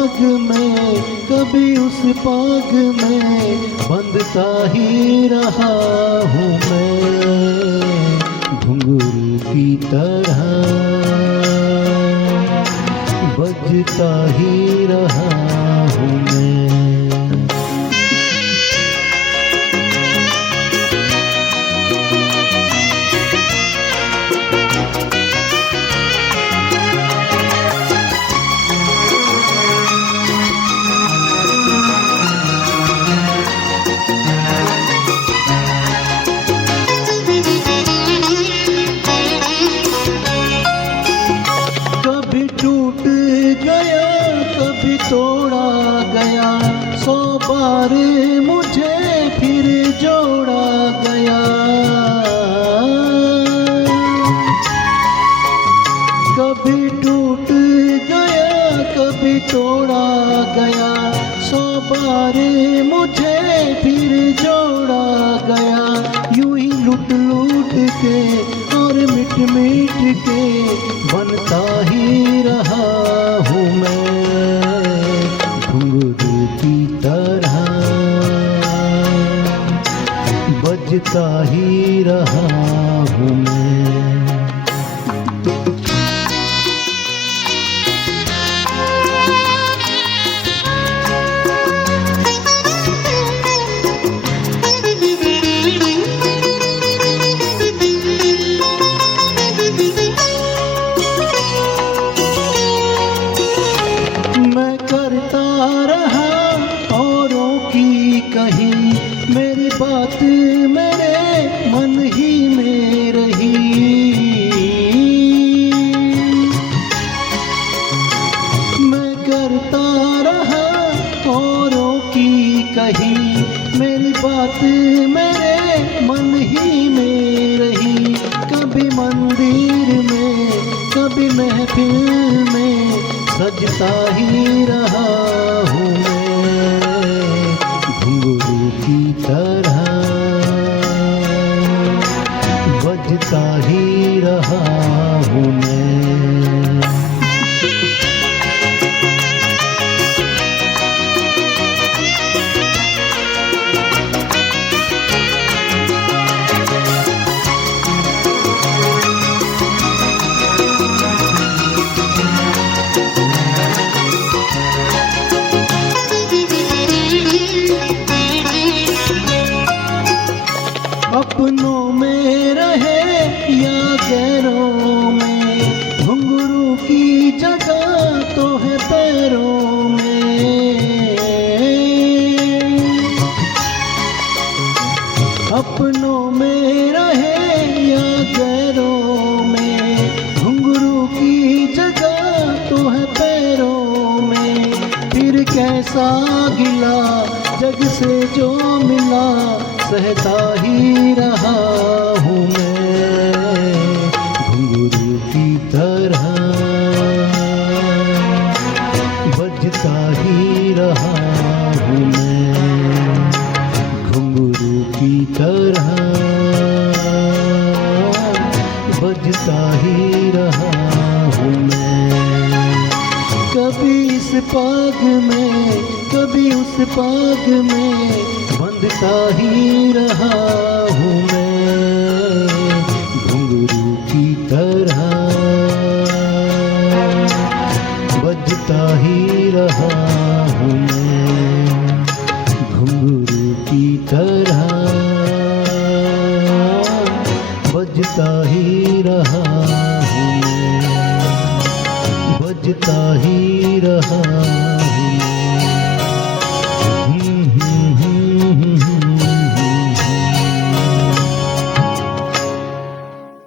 पाग में, कभी उस पाग में बंधता ही रहा हूँ मैं, घुंघरू की तरह बजता ही रहा हूँ मैं। कभी टूट गया, कभी तोड़ा गया, 100 बार मुझे फिर जोड़ा गया। कभी टूट गया, कभी तोड़ा गया, 100 बार मुझे फिर जोड़ा गया। यूं ही लुट लुट के और मिट मिट के बनता ही रहा हूँ मैं, घुंघरू की तरह बजता ही रहा हूँ मैं। मैं करता रहा औरों की कहीं, मेरी बात मेरे मन ही में रही। मैं करता रहा औरों की कहीं, मेरी बात मेरे मन ही में रही। कभी मंदिर में, कभी महफिल में सजता ही रहा हूँ मैं, घुंघरू की तरह बजता ही रहा हूँ मैं। अपनों में रहे या गैरों में, घुंघरू की जगह तो है पैरों में। अपनों में रहे या गैरों में, घुंघरू की जगह तो है पैरों में। फिर कैसा गिला जग से जो मिला, सहता ही रहा हूँ मैं, घुंघरू की तरह बजता ही रहा हूँ मैं, घुंघरू की तरह बजता ही रहा हूँ मैं। कभी इस पाग में, कभी उस पाग में बंधता ही रहा हूँ मैं, घुंघरू की तरह बजता ही रहा हूँ मैं, घुंघरू की तरह